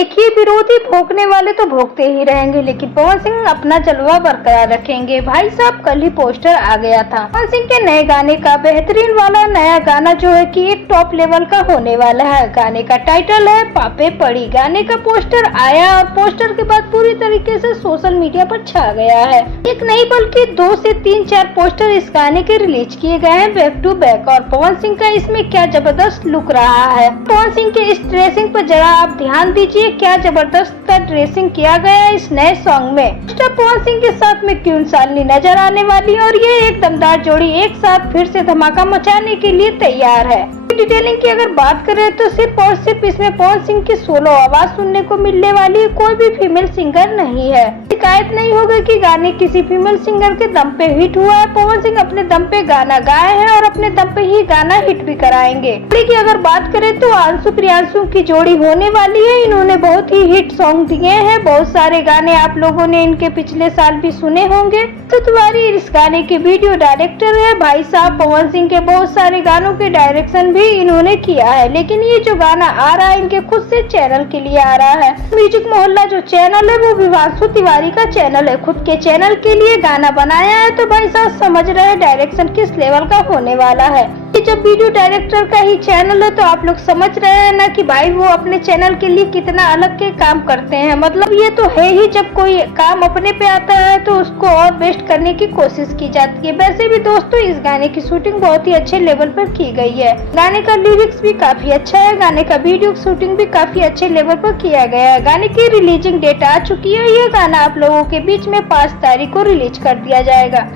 देखिए, विरोधी भोंकने वाले तो भोंकते ही रहेंगे, लेकिन पवन सिंह अपना जलवा बरकरार रखेंगे। भाई साहब, कल ही पोस्टर आ गया था पवन सिंह के नए गाने का। बेहतरीन वाला नया गाना जो है कि एक टॉप लेवल का होने वाला है। गाने का टाइटल है पापे पड़ी। गाने का पोस्टर आया और पोस्टर के बाद पूरी तरीके से सोशल मीडिया पर छा गया है। एक नहीं बल्कि 2 से 3-4 पोस्टर इस गाने के रिलीज किए गए हैं बैक टू बैक। और पवन सिंह का इसमें क्या जबरदस्त लुक रहा है। पवन सिंह के इस ड्रेसिंग पर जरा आप ध्यान दीजिए, क्या जबरदस्त ड्रेसिंग किया गया है इस नए सॉन्ग में। पवन सिंह के साथ में क्यून सालनी नजर आने वाली है और ये एक दमदार जोड़ी एक साथ फिर से धमाका मचाने के लिए तैयार है। डिटेलिंग की अगर बात करें तो सिर्फ और सिर्फ इसमें पवन सिंह की सोलो आवाज सुनने को मिलने वाली, कोई भी फीमेल सिंगर नहीं है। शिकायत नहीं होगी कि गाने किसी फीमेल सिंगर के दम पे हिट हुआ है। पवन सिंह अपने दम पे गाना गाए हैं और अपने दम पे ही गाना हिट भी कराएंगे। जोड़ी की अगर बात करें तो अंशु प्रियांशु की जोड़ी होने वाली है। इन्होंने बहुत ही हिट सॉन्ग दिए हैं। बहुत सारे गाने आप लोगों ने इनके पिछले साल भी सुने होंगे। तो तिवारी इस गाने के वीडियो डायरेक्टर है। भाई साहब, पवन सिंह के बहुत सारे गानों के डायरेक्शन भी इन्होंने किया है, लेकिन ये जो गाना आ रहा है इनके खुद से चैनल के लिए आ रहा है। म्यूजिक मोहल्ला जो चैनल है वो विवांशु तिवारी का चैनल है। खुद के चैनल के लिए गाना बनाया है, तो भाई साहब समझ रहे हैं डायरेक्शन किस लेवल का होने वाला है। जब वीडियो डायरेक्टर का ही चैनल है तो आप लोग समझ रहे हैं ना कि भाई वो अपने चैनल के लिए कितना अलग के काम करते हैं। मतलब ये तो है ही, जब कोई काम अपने पे आता है तो उसको और बेस्ट करने की कोशिश की जाती है। वैसे भी दोस्तों, इस गाने की शूटिंग बहुत ही अच्छे लेवल पर की गई है। गाने का लिरिक्स भी काफी अच्छा है। गाने का वीडियो शूटिंग भी काफी अच्छे लेवल पर किया गया है। गाने की रिलीजिंग डेट आ चुकी है। ये गाना आप लोगों के बीच में 5 तारीख को रिलीज कर दिया जाएगा।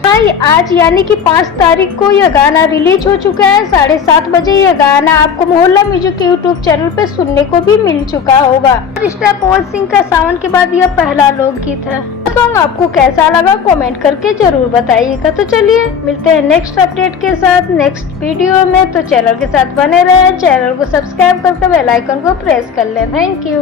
आज यानी कि 5 तारीख को यह गाना रिलीज हो चुका है। 7:30 बजे यह गाना आपको मोहल्ला म्यूजिक के यूट्यूब चैनल पे सुनने को भी मिल चुका होगा। स्टार पवन सिंह का सावन के बाद यह पहला लोकगीत है। सॉन्ग आपको कैसा लगा कमेंट करके जरूर बताइएगा। तो चलिए मिलते हैं नेक्स्ट अपडेट के साथ नेक्स्ट वीडियो में। तो चैनल के साथ बने रहें, चैनल को सब्सक्राइब करके बेल आइकन को प्रेस कर लें। Thank you.